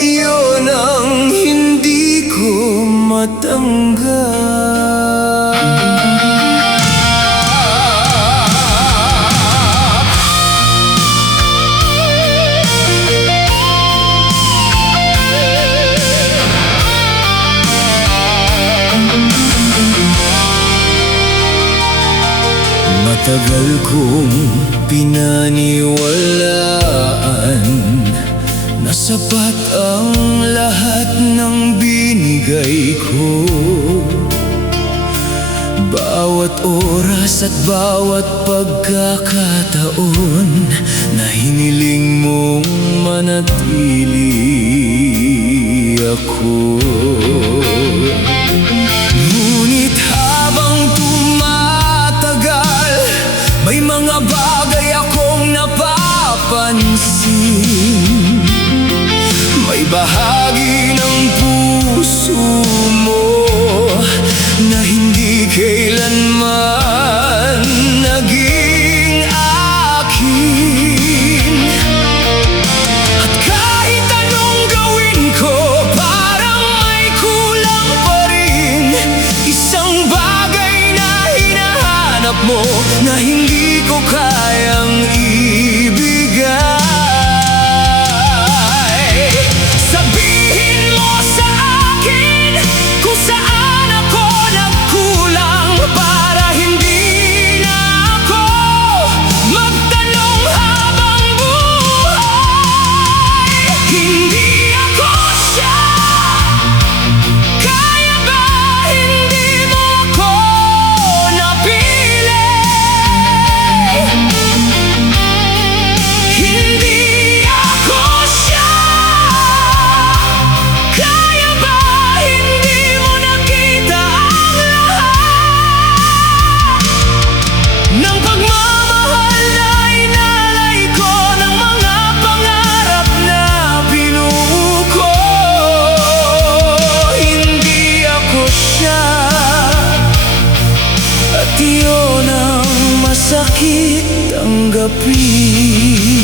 Iyon ang hindi ko matanggap. Matagal kong pinaniwalaan na sapat ang lahat ng binigay ko. Bawat oras at bawat pagkakataon na hiniling mong manatili ako. Ngunit habang tumatagal, may mga bagay akong napapansin. May bahagi ng puso mo na hindi kailanman naging akin. At kahit anong gawin ko, parang may kulang pa rin. Isang bagay na hinahanap mo na hindi ko kayang ibigay. Sabihin mo sa akin kung saan ako nagkulang para hindi na ako magtanong habang buhay. Hindi ako siya. Kaya ba hindi mo ako napili? Hindi ako siya. Kaya ba hindi mo nakita ang lahat ng pagmamahal na inalay ko, ng mga pangarap na binuo ko? Hindi ako siya, at iyon ang masakit tanggapin.